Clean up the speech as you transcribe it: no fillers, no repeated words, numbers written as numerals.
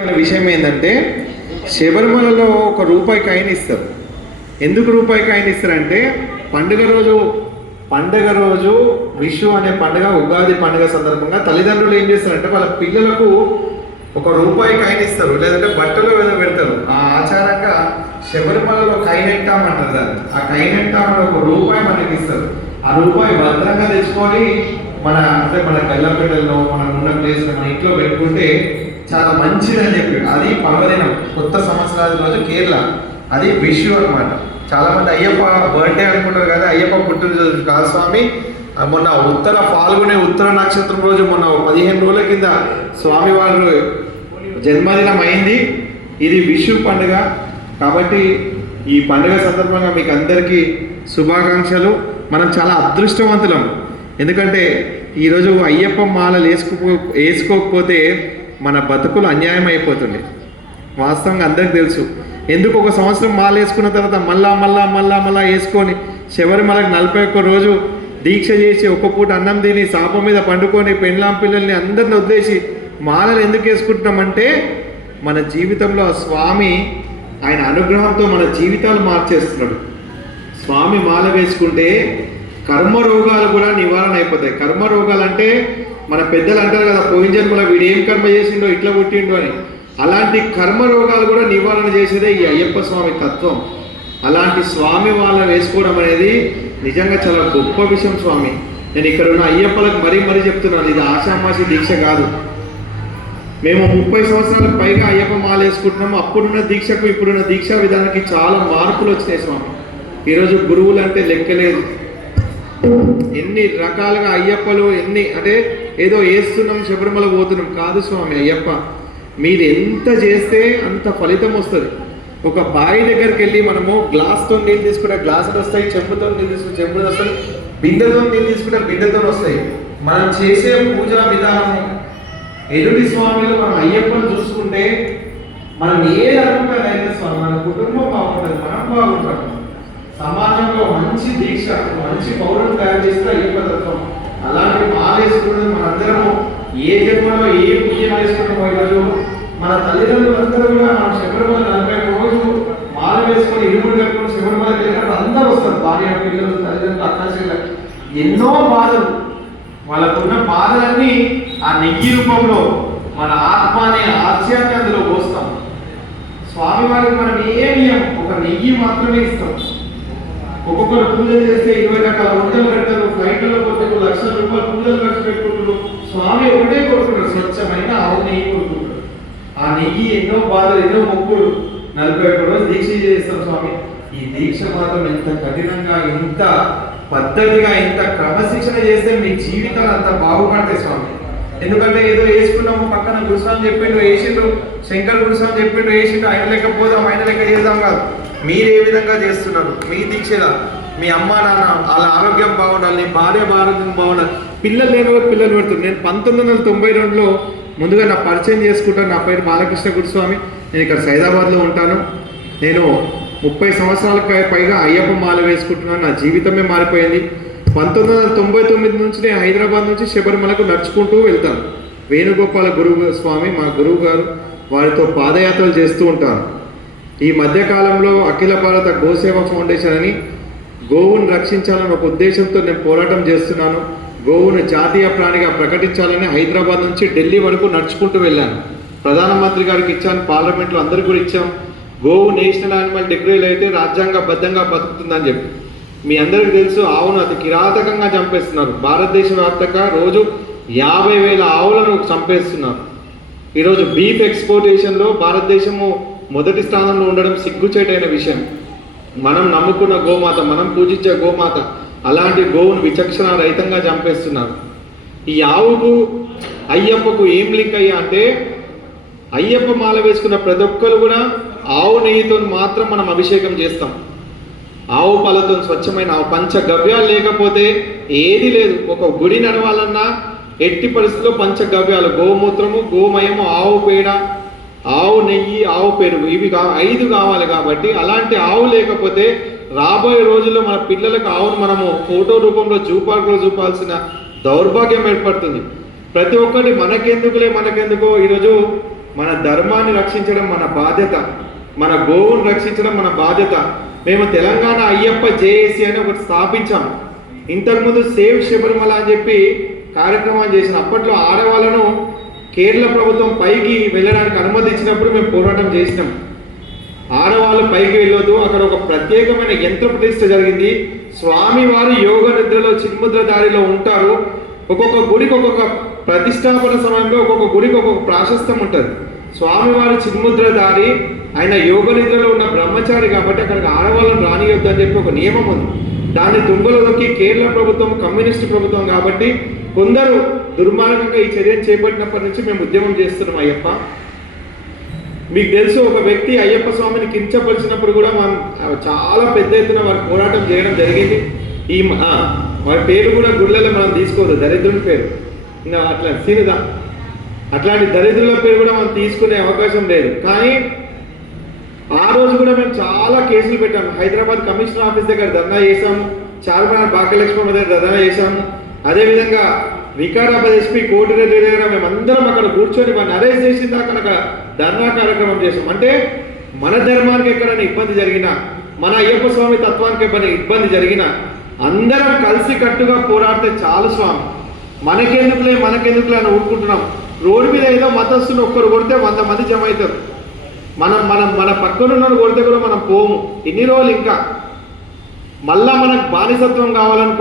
మన విషయం ఏంటంటే శబరిమలలో ఒక రూపాయి కాయిన్ ఇస్తారు. ఎందుకు రూపాయి కాయిన్ ఇస్తారంటే పండుగ రోజు విషు అనే పండుగ, ఉగాది పండుగ సందర్భంగా తల్లిదండ్రులు ఏం చేస్తారంటే వాళ్ళ పిల్లలకు ఒక రూపాయి కాయిన్ ఇస్తారు, లేదంటే బట్టలు ఏదో పెడతారు. ఆ ఆచారంగా శబరిమలలో కైనెట్టాం అంటారు దాన్ని. ఆ కైనెట్టాం ఒక రూపాయి మనకి ఇస్తారు. ఆ రూపాయి భద్రంగా తెచ్చుకొని మన గల్లపెట్టెల్లో మనం ఉన్న ప్లేస్ మన ఇంట్లో పెట్టుకుంటే చాలా మంచిదని చెప్పి, అది పర్వదినం కొత్త సంవత్సరాది రోజు కేరళ, అది విషు అనమాట. చాలా మంది అయ్యప్ప బర్త్డే అనుకుంటారు కదా, అయ్యప్ప పుట్టినరోజు కాదు స్వామి. మొన్న ఫాల్గునే ఉత్తర నక్షత్రం రోజు మొన్న 15 రోజుల కింద స్వామి వారు జన్మదినం అయింది. ఇది విషు పండుగ. కాబట్టి ఈ పండుగ సందర్భంగా మీకు అందరికీ శుభాకాంక్షలు. మనం చాలా అదృష్టవంతులం. ఎందుకంటే ఈరోజు అయ్యప్ప మాలలు వేసుకోకపోతే మన బతుకులు అన్యాయం అయిపోతుంది. వాస్తవంగా అందరికి తెలుసు. ఎందుకు ఒక సంవత్సరం మాల వేసుకున్న తర్వాత మళ్ళా వేసుకొని శబరిమలకు 41 రోజు దీక్ష చేసి ఒక పూట అన్నం తిని సాప మీద పండుకొని పెండ్లాం పిల్లల్ని అందరిని వదిలేసి మాలలు ఎందుకు వేసుకుంటున్నామంటే మన జీవితంలో ఆ స్వామి ఆయన అనుగ్రహంతో మన జీవితాలు మార్చేస్తున్నాడు. స్వామి మాల వేసుకుంటే కర్మ రోగాలు కూడా నివారణ అయిపోతాయి. కర్మ రోగాలు అంటే మన పెద్దలు అంటారు కదా, పోయిన జన్మలో వీడు ఏం కర్మ చేసిండో ఇట్లా పుట్టిండో అని. అలాంటి కర్మ రోగాలు కూడా నివారణ చేసేదే ఈ అయ్యప్ప స్వామి తత్వం. అలాంటి స్వామి వాళ్ళ వేసుకోవడం అనేది నిజంగా చాలా గొప్ప విషయం స్వామి. నేను ఇక్కడ ఉన్న అయ్యప్పలకు మరీ చెప్తున్నాను, ఇది ఆషామాషి దీక్ష కాదు. మేము 30 సంవత్సరాలకు పైగా అయ్యప్ప మాల వేసుకుంటున్నాము. అప్పుడున్న దీక్షకు ఇప్పుడున్న దీక్షా విధానానికి చాలా మార్పులు వచ్చినాయి స్వామి. ఈరోజు గురువులు అంటే లెక్కలేదు. ఎన్ని రకాలుగా అయ్యప్పలు, అంటే ఏదో వేస్తున్నాం శబరిమల పోతున్నాం కాదు స్వామి. అయ్యప్ప మీరు ఎంత చేస్తే అంత ఫలితం వస్తుంది. ఒక బావి దగ్గరికి వెళ్ళి మనము గ్లాస్తో నీళ్ళు తీసుకుంటే గ్లాసులు వస్తాయి, చెంబుతో నీళ్ళు తీసుకుంటే చెంబులు వస్తాయి, బిందెతో నీళ్ళు తీసుకుంటే బిందెతో వస్తాయి. మనం చేసే పూజా విధానము ఎరుడి స్వామిలో మనం అయ్యప్పని చూసుకుంటే మనం ఏది అనుకుంటాం అయితే స్వామి, మన కుటుంబం బాగుంటుంది, మనం బాగుంటాం. సమాజంలో మంచి దీక్ష, మంచి పౌరులు తయారు చేస్తే అయ్యప్ప తత్వం. అలాంటి మాల వేసుకుంటే మనందరము ఏ జన్మలో ఏ పుణ్యం వేసుకుంటామో ఈరోజు మన తల్లిదండ్రులు అందరూ కూడా మన శబరిమల 40 రోజులు మాల వేసుకొని ఇరుముడు కట్టుకొని శబరిమల వెళ్ళినప్పుడు అందరూ వస్తారు. భార్య, పిల్లలు, తల్లిదండ్రులు, అక్కచెల్లెలు, ఎన్నో బాధలు. వాళ్ళకున్న బాధలన్నీ ఆ నెయ్యి రూపంలో మన ఆత్మ అనే ఆశయాన్ని అందులో పోస్తాం. స్వామివారికి మనం ఏమి ఒక నెయ్యి మాత్రమే ఇస్తాం. ఒక్కొక్కరు పూజలు చేస్తే 20 రకాల వంటలు పెడతారు, ఫ్లైట్లలో పోతే లక్షల రూపాయలు పూజలు ఖర్చు పెట్టుకుంటారు. స్వామి ఒకటే కొడుకుంటారు, స్వచ్ఛమైన ఆవు నెయ్యి కొడుకుంటారు. ఆ నెయ్యి ఎన్నో బాధలు, ఎన్నో మొక్కులు 41 రోజు దీక్ష చేస్తాం స్వామి. ఈ దీక్ష మాత్రం ఎంత కఠినంగా, ఎంత పద్ధతిగా, ఎంత క్రమశిక్షణ చేస్తే మీ జీవితాలు అంత బాగుపడతాయి స్వామి. ఎందుకంటే ఏదో వేసుకున్నాము, పక్కన గురుస్వామి చెప్పిండు వేసిండు, శంకర్ గురుస్వామి చెప్పిండు వేసిండు, ఆయన లెక్క పోదాం, ఆయన లెక్క చేద్దాం కాదు. మీరు ఏ విధంగా చేస్తున్నారు, మీ దీక్షగా మీ అమ్మ నాన్న వాళ్ళ ఆరోగ్యం బాగుండాలి, నీ భార్య ఆరోగ్యం బాగుండాలి, పిల్లలు లేని పిల్లలు పెడుతుంది. నేను 1992లో ముందుగా నా పరిచయం చేసుకుంటాను. నా పేరు బాలకృష్ణ గురుస్వామి. నేను ఇక్కడ సైదాబాద్లో ఉంటాను. నేను 30 సంవత్సరాలకు పైగా అయ్యప్ప మాల వేసుకుంటున్నాను. నా జీవితమే మారిపోయింది. 1999 నుంచి నేను హైదరాబాద్ నుంచి శబరిమలకు నడుచుకుంటూ వెళ్తాను. వేణుగోపాల గురువు స్వామి మా గురువు గారు, వారితో పాదయాత్రలు చేస్తూ ఉంటాను. ఈ మధ్యకాలంలో అఖిల భారత గోసేవ ఫౌండేషన్ అని గోవును రక్షించాలని ఒక ఉద్దేశంతో నేను పోరాటం చేస్తున్నాను. గోవును జాతీయ ప్రాణిగా ప్రకటించాలని హైదరాబాద్ నుంచి ఢిల్లీ వరకు నడుచుకుంటూ వెళ్ళాను. ప్రధానమంత్రి గారికి ఇచ్చాను, పార్లమెంట్లో అందరికీ కూడా ఇచ్చాం. గోవు నేషనల్ యానిమల్ డిక్లేర్ అయితే రాజ్యాంగబద్ధంగా బతుకుతుందని చెప్పి. మీ అందరికీ తెలుసు, ఆవును అతి కిరాతకంగా చంపేస్తున్నారు. భారతదేశ వ్యాప్తంగా రోజు 50,000 ఆవులను చంపేస్తున్నారు. ఈరోజు బీఫ్ ఎక్స్పోర్టేషన్లో భారతదేశము మొదటి స్థానంలో ఉండడం సిగ్గుచేటైన విషయం. మనం నమ్ముకున్న గోమాత, మనం పూజించే గోమాత, అలాంటి గోవును విచక్షణ రహితంగా చంపేస్తున్నారు. ఈ ఆవుకు అయ్యప్పకు ఏం లింక్ అయ్యా అంటే, అయ్యప్ప మాల వేసుకున్న ప్రతి ఒక్కరు కూడా ఆవు నెయ్యితో మాత్రం మనం అభిషేకం చేస్తాం. ఆవు పాలతో స్వచ్ఛమైన ఆవు, పంచగవ్యాలు లేకపోతే ఏది లేదు. ఒక గుడి నడవాలన్నా ఎట్టి పరిస్థితుల్లో పంచగవ్యాలు, గోమూత్రము, గోమయము, ఆవు పేడ, ఆవు నెయ్యి, ఆవు పెరుగు, ఇవి 5 కావాలి. కాబట్టి అలాంటి ఆవు లేకపోతే రాబోయే రోజుల్లో మన పిల్లలకు ఆవును మనము ఫోటో రూపంలో చూపాల్సిన దౌర్భాగ్యం ఏర్పడుతుంది. ప్రతి ఒక్కటి మనకెందుకో ఈరోజు మన ధర్మాన్ని రక్షించడం మన బాధ్యత, మన గోవును రక్షించడం మన బాధ్యత. మేము తెలంగాణ అయ్యప్ప జేఏసీ అని ఒకటి స్థాపించాం. ఇంతకుముందు సేవ్ శబరిమల అని చెప్పి కార్యక్రమాన్ని చేసిన అప్పట్లో ఆడవాళ్ళను కేరళ ప్రభుత్వం పైకి వెళ్ళడానికి అనుమతి ఇచ్చినప్పుడు మేము పోరాటం చేసినాం. ఆడవాళ్ళు పైకి వెళ్ళొద్దు, అక్కడ ఒక ప్రత్యేకమైన యంత్ర ప్రతిష్ఠ జరిగింది. స్వామివారు యోగ నిద్రలో చిన్ముద్ర దారిలో ఉంటారు. ఒక్కొక్క గుడికి ఒక్కొక్క ప్రతిష్టాపన సమయంలో ఒక్కొక్క గుడికి ఒక్కొక్క ప్రాశస్త్యం ఉంటుంది. స్వామివారి చిన్ముద్ర దారి, ఆయన యోగ నిద్రలో ఉన్న బ్రహ్మచారి కాబట్టి అక్కడికి ఆడవాళ్ళని రానియొద్దు అని చెప్పి ఒక నియమం ఉంది. దాన్ని తుంగలో దొక్కి కేరళ ప్రభుత్వం కమ్యూనిస్టు ప్రభుత్వం కాబట్టి కొందరు దుర్మార్గంగా ఈ చర్యను చేపట్టినప్పటి నుంచి మేము ఉద్యమం చేస్తున్నాం. అయ్యప్ప మీకు తెలుసు, ఒక వ్యక్తి అయ్యప్ప స్వామిని కించపరిచినప్పుడు కూడా మనం చాలా పెద్ద ఎత్తున వారి పోరాటం చేయడం జరిగింది. వారి పేరు కూడా గుళ్ళలో మనం తీసుకోవద్దు, దరిద్రుని పేరు. ఇంకా అట్లా సీనుదా అట్లాంటి దరిద్రుల పేరు కూడా మనం తీసుకునే అవకాశం లేదు. కానీ ఆ రోజు కూడా మేము చాలా కేసులు పెట్టాము. హైదరాబాద్ కమిషనర్ ఆఫీస్ దగ్గర ధర్నా చేశాము, చార్మినార్ భాగ్యలక్ష్మి దగ్గర ధర్నా చేశాము. అదేవిధంగా వికారాబాద్ ఎస్పీ కోటిరెడ్డి దగ్గర మేమందరం అక్కడ కూర్చొని వాడిని అరెస్ట్ చేసిన దాకా ధర్నా కార్యక్రమం చేసాం. అంటే మన ధర్మానికి ఎక్కడైనా ఇబ్బంది జరిగినా, మన అయ్యప్ప స్వామి తత్వానికి ఎప్పుడైనా ఇబ్బంది జరిగినా అందరం కలిసి కట్టుగా పోరాడితే చాలు స్వామి. మనకెందుకులే అని ఊరుకుంటున్నాం. రోడ్డు మీద ఏదో మతస్థులు ఒక్కరు కొడితే 100 మంది జమ అవుతారు. మన పక్కనున్న కొడితే కూడా మనం పోము. ఇన్ని రోజులు ఇంకా మళ్ళా మనకు బానిసత్వం కావాలనుకో